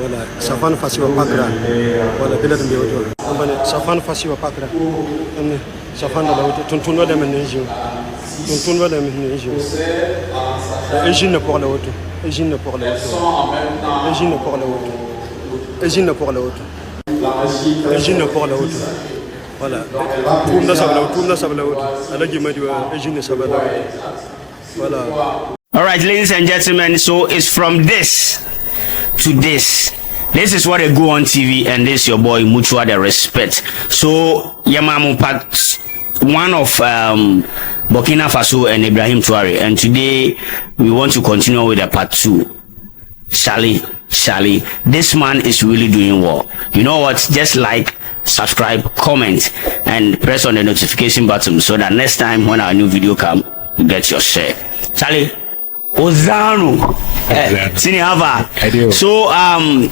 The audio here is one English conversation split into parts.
Voilà, Safan Fasi wa Pakra. Voilà, Bilad Mbiojo. Safan Fasi wa Pakra. Safan da Lauto, Tuntunwa de Menegio. Tuntunwa de Menegio. Égine pour la auto. Égine pour la auto. Égine pour la auto. Égine pour la auto. Égine pour la auto. Voilà. Tourna sabla auto. Alagi Madua, Égine sabla. Voilà. All right, ladies and gentlemen, so it's from this to this. This is what they go on TV, and this your boy Mutual the Respect. So Yamamu part one of Burkina Faso and Ibrahim Traoré, and today we want to continue with the part 2. Shali, this man is really doing well. You know what? Just like, subscribe, comment, and press on the notification button so that next time when our new video come, you get your share. Charlie. Ozano. So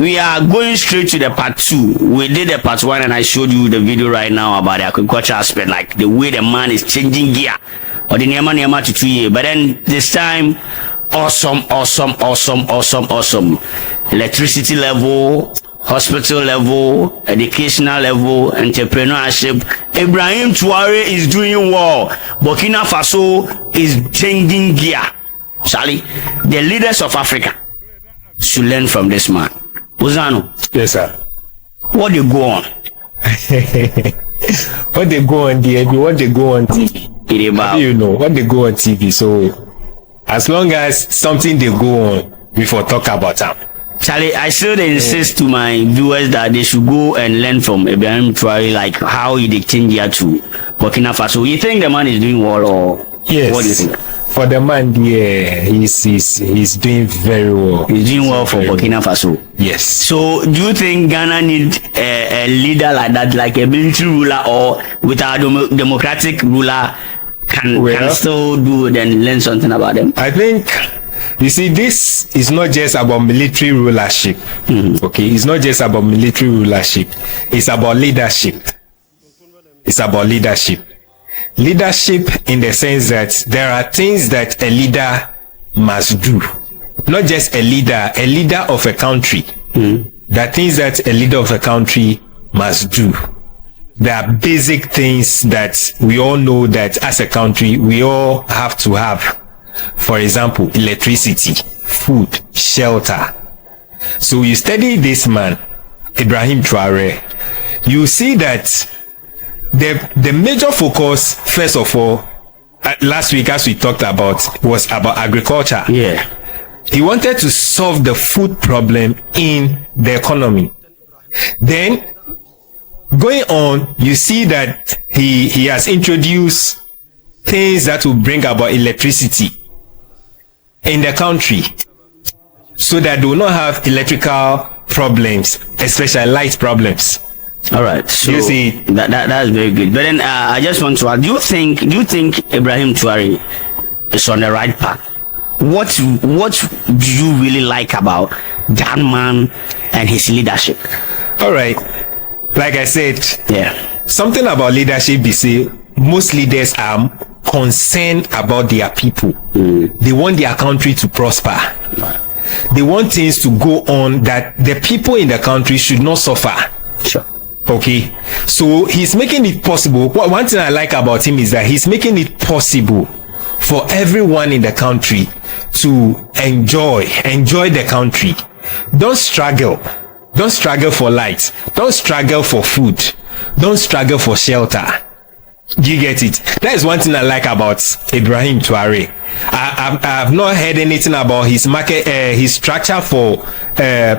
we are going straight to the part 2. We did the part 1 and I showed you the video right now about the agriculture aspect, like the way the man is changing gear or the Nema to 2 years. But then this time, awesome. Electricity level, hospital level, educational level, entrepreneurship. Ibrahim Traoré is doing well. Burkina Faso is changing gear. Charlie, the leaders of Africa should learn from this man. Ozano. Yes, sir. What they go on? What they go on DAB, what they go on TV. How do you know what they go on TV? So as long as something they go on, we for talk about them. Charlie, I still insist to my viewers that they should go and learn from Ibrahim Traoré, like how he did change here to Burkina Faso. You think the man is doing well, or yes? What do you think? For the man, yeah, he's doing very well. He's doing well for Burkina Faso. Yes. So, do you think Ghana need a leader like that, like a military ruler, or with our democratic ruler, can still do it and learn something about them? I think, you see, this is not just about military rulership. Okay, it's not just about military rulership. It's about leadership. It's about leadership. Leadership in the sense that there are things that a leader must do. Not just a leader of a country. There are things that a leader of a country must do. There are basic things that we all know that as a country we all have to have. For example, electricity, food, shelter. So you study this man, Ibrahim Traoré, you see that the major focus, first of all, last week as we talked about, was about agriculture. Yeah. He wanted to solve the food problem in the economy. Then, going on, you see that he has introduced things that will bring about electricity in the country so that they will not have electrical problems, especially light problems. All right, so you see that's very good. But then I just want to ask: do you think Ibrahim Traoré is on the right path? What do you really like about that man and his leadership? All right, like I said, yeah, something about leadership. They say most leaders are concerned about their people. They want their country to prosper. They want things to go on that the people in the country should not suffer. Sure. Okay, so he's making it possible. One thing I like about him is that he's making it possible for everyone in the country to enjoy the country. Don't struggle for light. Don't struggle for food. Don't struggle for shelter. Do you get it? That is one thing I like about Ibrahim Traoré. I've not heard anything about his market, his structure for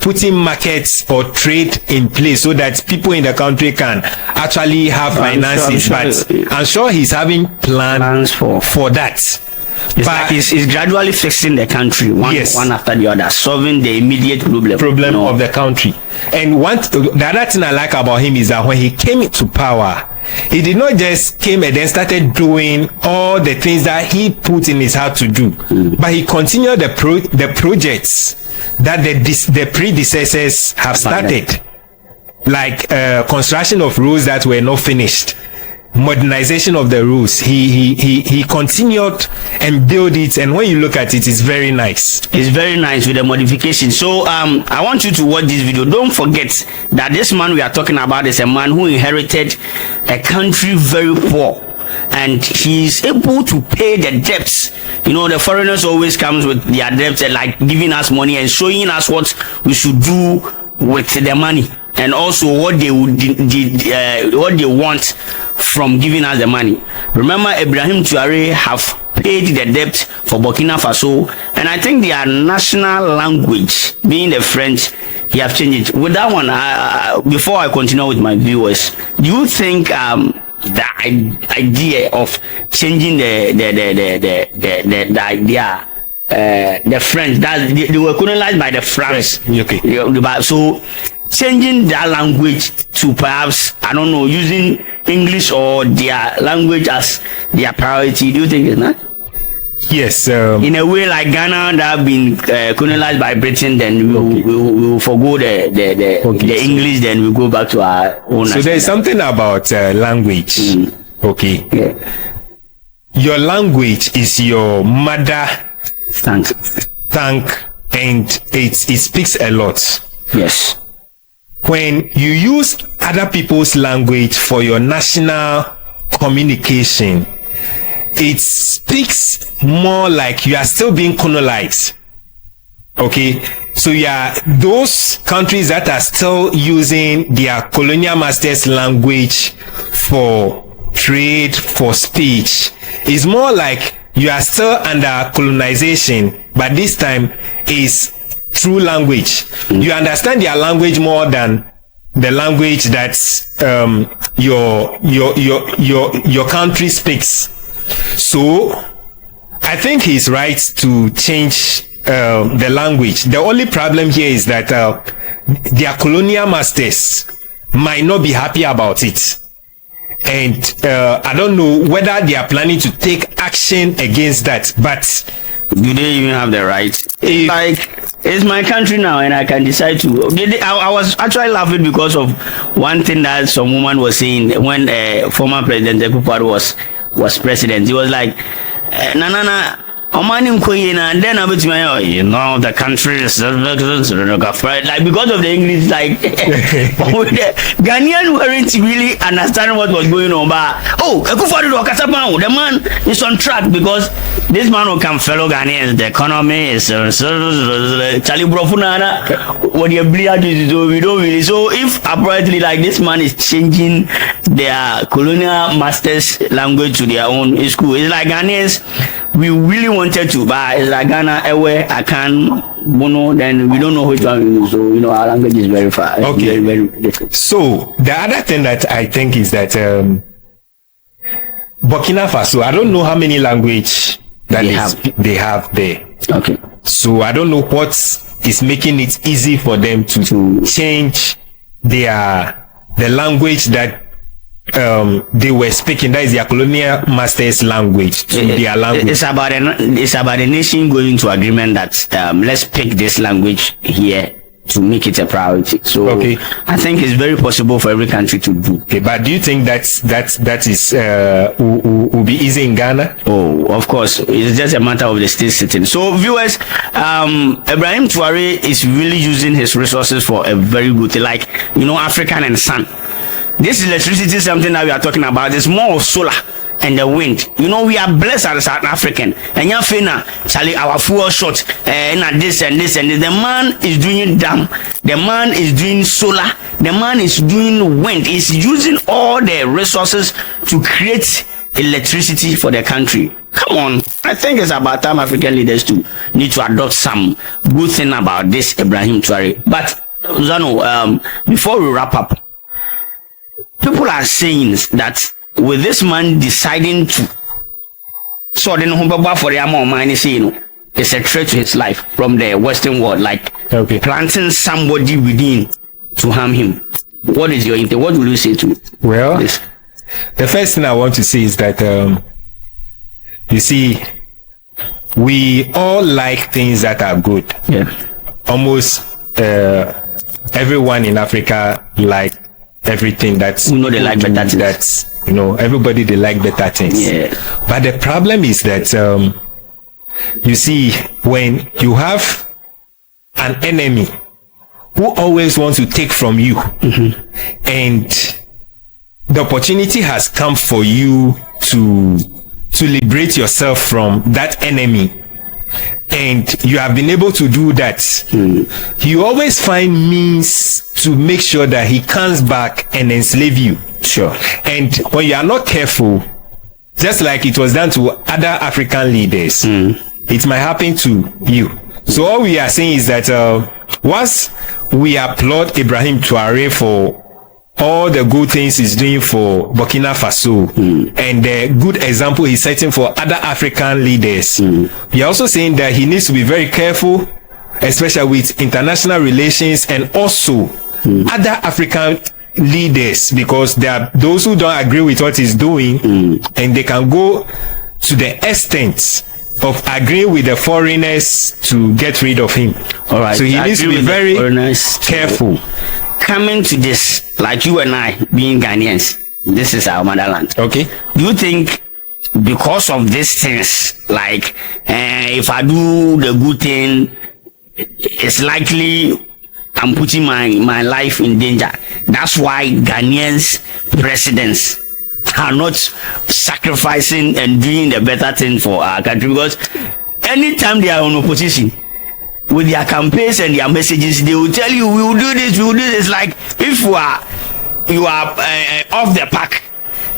putting markets or trade in place so that people in the country can actually have finances. But I'm sure he's having plans for that. It's like he's gradually fixing the country one after the other, solving the immediate problem of the country. And the other thing I like about him is that when he came to power, he did not just came and then started doing all the things that he put in his heart to do, but he continued the projects that the predecessors have started, like construction of roads that were not finished. modernization of the rules. He continued and built it, and when you look at it, it's very nice. It's very nice with the modification. So I want you to watch this video. Don't forget that this man we are talking about is a man who inherited a country very poor, and he's able to pay the debts. You know, the foreigners always comes with their debts and like giving us money and showing us what we should do with the money, and also what they would what they want from giving us the money. Remember, Ibrahim Traoré have paid the debt for Burkina Faso, and I think their national language, being the French, he have changed it. With that one, before I continue with my viewers, do you think the idea of changing the idea, the French, that they were colonized by the France, okay. So changing their language to perhaps, I don't know, using English or their language as their priority, do you think it's not? Yes. In a way, like Ghana that have been colonized by Britain, then we will forgo the English, then we go back to our own. So there is something about language. Okay. Yeah. Your language is your mother tongue, and it speaks a lot. Yes. When you use other people's language for your national communication, it speaks more like you are still being colonized. Okay, so those countries that are still using their colonial masters' language for trade, for speech, is more like you are still under colonization, but this time is through language. You understand their language more than the language that your country speaks. So I think he's right to change the language. The only problem here is that their colonial masters might not be happy about it. And I don't know whether they are planning to take action against that, but do they even have the right? It's my country now, and I can decide to. I was actually laughing because of one thing that some woman was saying when former President Akufo-Addo was president. He was like, "Nana, then you know the country is like because of the English, like Ghanaian weren't really understanding what was going on, but Akufo-Addo, the man is on track because this man who can fellow Ghanaians, the economy is Charlie Brofunana, what you bleed is we don't really. So if apparently like this man is changing their colonial masters' language to their own, it's cool. It's like Ghanaians, we really wanted to, but it's like Ghana, Ewe, Akan, Bono, then we don't know which one we use. So, you know, our language is very far. Okay. Very, very different. So, the other thing that I think is that Burkina Faso, I don't know how many language that they have there. Okay. So, I don't know what is making it easy for them to change the language that they were speaking, that is their colonial masters' language, to their language. It's about a nation going to agreement that let's pick this language here to make it a priority. So okay. I think it's very possible for every country to do. Okay, but do you think that is will be easy in Ghana? Oh, of course, it's just a matter of the state sitting. So viewers, Ibrahim Traoré is really using his resources for a very good thing, like, you know, African and sun. This electricity is something that we are talking about. It's more of solar and the wind. You know, we are blessed as South African. And you fina, Charlie, our fuel short, and this and this and this. The man is doing dam. The man is doing solar. The man is doing wind. He's using all the resources to create electricity for the country. Come on. I think it's about time African leaders to need to adopt some good thing about this Ibrahim Traoré. But, Zano, before we wrap up, people are saying that with this man deciding to for the amount it's a threat to his life from the Western world, like planting somebody within to harm him. What is your intent? What will you say to it? Well, this? The first thing I want to say is that you see, we all like things that are good. Yeah. Almost everyone in Africa like everything that's we know they like, but that's You know, everybody, they like better things. Yeah. But the problem is that, you see, when you have an enemy who always wants to take from you, and the opportunity has come for you to liberate yourself from that enemy, and you have been able to do that, you always find means to make sure that he comes back and enslave you. Sure. And when you are not careful, just like it was done to other African leaders, it might happen to you. So all we are saying is that once we applaud Ibrahim Traoré for all the good things he's doing for Burkina Faso, and the good example he's setting for other African leaders, we are also saying that he needs to be very careful, especially with international relations and also other African leaders, because there are those who don't agree with what he's doing, and they can go to the extent of agreeing with the foreigners to get rid of him. All right. So he needs to be very careful. Coming to this, like you and I being Ghanaians, this is our motherland. Okay. Do you think because of these things, like if I do the good thing, it's likely I'm putting my life in danger? That's why Ghanaians presidents are not sacrificing and doing the better thing for our country, because anytime they are on opposition with their campaigns and their messages, they will tell you, we will do this, we will do this. Like if you are off the pack,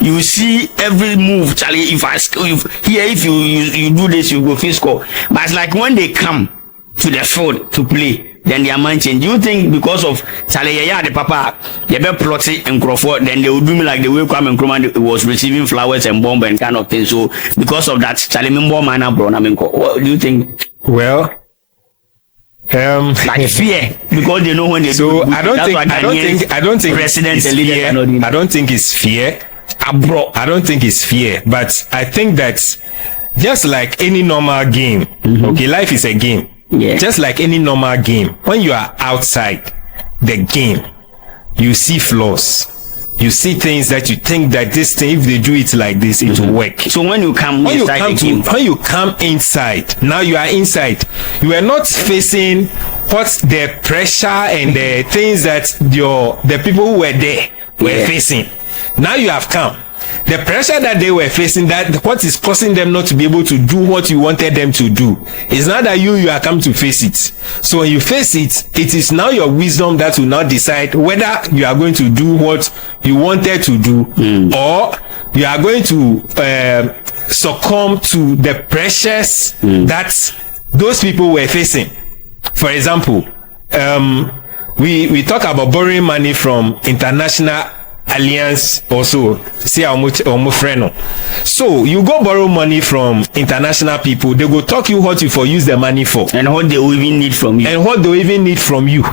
you see every move, Charlie. If you do this, you go feel score. But it's like when they come to the field to play, then their mind change. Do you think because of Charlie the papa, they be plotting and Crawford, then they will do me like the way Kwame Nkrumah was receiving flowers and bomb and kind of thing? So because of that, Charlie Mimbo Mana Bronamenko, what do you think? Well, like fear, because they know when they so do. I don't think president it's fear. I don't think it's fear. I don't think it's fear, but I think that just like any normal game, okay, life is a game. Yeah. Just like any normal game, when you are outside the game, you see flaws. You see things that you think that this thing, if they do it like this, it will work. So when you come inside, now you are inside. You are not facing what's the pressure and the things that the people who were there were facing. Now you have come. The pressure that they were facing, that what is causing them not to be able to do what you wanted them to do, is not that you are come to face it. So when you face it, it is now your wisdom that will now decide whether you are going to do what you wanted to do, or you are going to succumb to the pressures that those people were facing. For example, we talk about borrowing money from international alliance also. See how much friend. So you go borrow money from international people, they go talk you what you for use the money for, and what they will even need from you.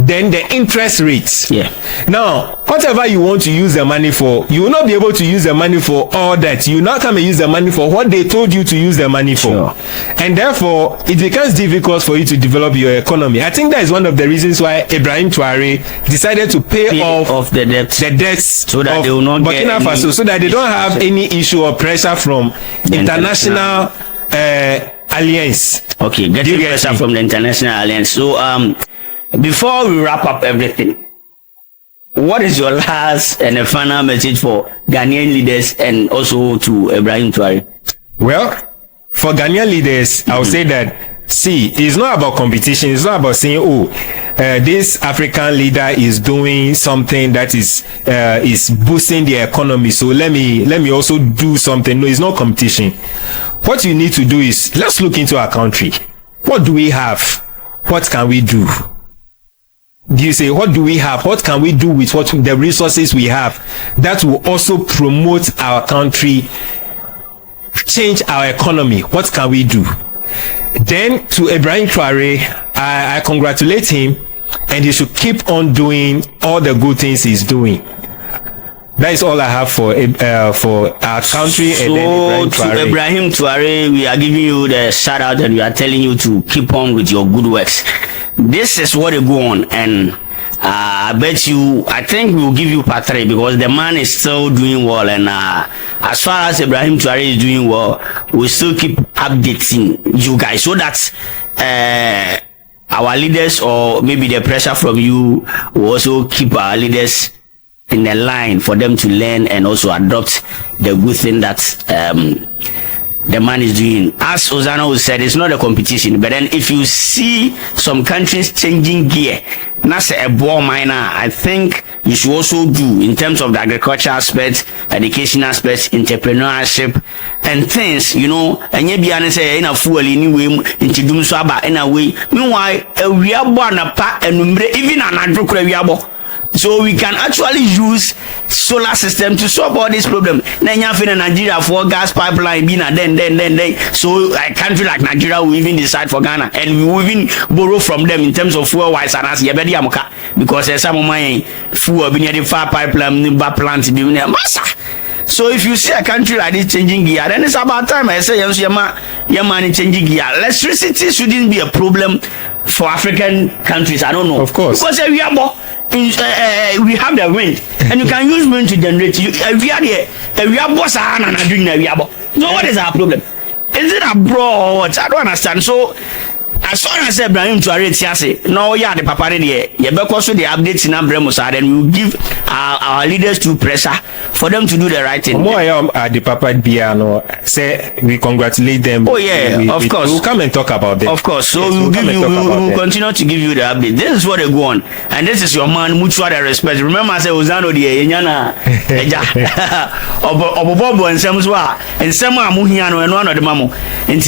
Then the interest rates. Yeah. Now, whatever you want to use the money for, you will not be able to use the money for all that. You now come and use the money for what they told you to use the money for. Sure. And therefore, it becomes difficult for you to develop your economy. I think that is one of the reasons why Ibrahim Traoré decided to pay off the debts so that they will not Burkina Faso, so that they don't have any issue or pressure from international alliance. Okay, getting pressure from the international alliance. So before we wrap up everything, what is your last and a final message for Ghanaian leaders and also to Ibrahim Traoré? Well, for Ghanaian leaders, I would say that, see, it's not about competition. It's not about saying, this African leader is doing something that is boosting the economy, so let me also do something. No, it's not competition. What you need to do is, let's look into our country. What do we have? What can we do? You say, what do we have? What can we do with the resources we have that will also promote our country, change our economy? What can we do? Then to Ibrahim Traoré, I congratulate him, and he should keep on doing all the good things he's doing. That is all I have for our country. So and then to Ibrahim Traoré, we are giving you the shout out and we are telling you to keep on with your good works. This is what they go on, and I bet you, I think we'll give you part 3 because the man is still doing well, and as far as Ibrahim Traoré is doing well, we'll still keep updating you guys so that our leaders, or maybe the pressure from you, will also keep our leaders in the line for them to learn and also adopt the good thing that the man is doing. As Ozano said, it's not a competition, but then if you see some countries changing gear, that's a ball miner, I think you should also do in terms of the agriculture aspect, education aspect, entrepreneurship and things, you know. And you be honest, in a full anyway, into doom swaba in a way. Meanwhile, we are born a pack and even an agriculture. So we can actually use solar system to solve all this problem. Then you have in Nigeria for gas pipeline, then. So a country like Nigeria will even decide for Ghana, and we will even borrow from them in terms of fuel wise and as because there's some of my fuel being the far pipeline, plant being massa. So if you see a country like this changing gear, then it's about time I say your man changing gear. Electricity shouldn't be a problem for African countries. I don't know. Of course. Because we have the wind, and you can use wind to generate. We are boss and doing the. So what is our problem? Is it abroad? I don't understand. So as soon as Ibrahim Traoré say no, the papa there, you better the updates in Abremosa, then we will give our leaders to pressure for them to do the right thing. The papa Biano say we congratulate them. Oh yeah, of course. We'll come and talk about them. Of course. So yes, we'll continue to give you the update. This is what they go on, and this is your man mutual respect. Remember, I said Ozano the Enyana Eja Obobo and Samswa and Sama Muhiano and one of the Mamo. And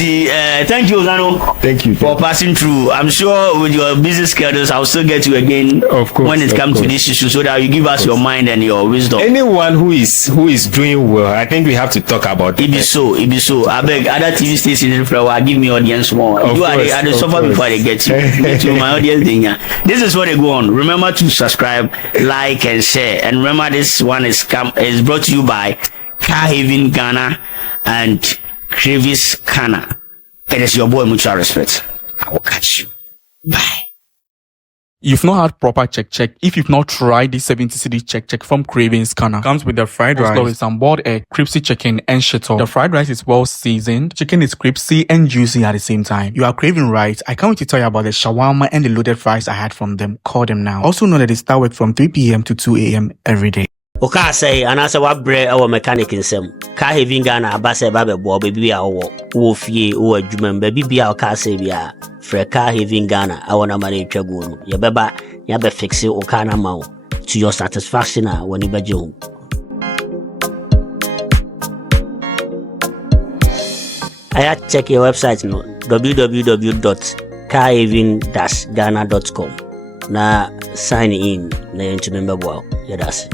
thank you, Ozano. Thank you for passing through. I'm sure with your busy schedules, I'll still get you again. Of course, when it comes to this issue, so that you give us your mind and your wisdom. Anyone who is doing well, I think we have to talk about it. It be so. I beg other TV stations give me audience more. Of you course, are the suffer before they get you. To my audience thing. This is what they go on. Remember to subscribe, like, and share. And remember, this one is brought to you by Car Haven Ghana and Crevis Kana. It is your boy Mutual Respect. I will catch you. Bye. You've not had proper check. If you've not tried this 70 cedi check from Cravings Canna, comes with the fried rice, stories on board a crispy chicken and shito. The fried rice is well seasoned, chicken is crispy and juicy at the same time. You are craving right. I can't wait to tell you about the shawarma and the loaded fries I had from them. Call them now. Also know that they start work from 3 p.m. to 2 a.m. every day. Oka say anasa wa bre our mechanic in sem Car Haven Ghana abase ba be bo baby a wo fie wo adwuma baby bia oka say bia frɛ Car Haven Ghana awona mane twago no ye beba ya be fixe oka na ma to your satisfaction when you beje ho. I check your website no www.carhaven-ghana.com na sign in na yentu member bo ya dasi.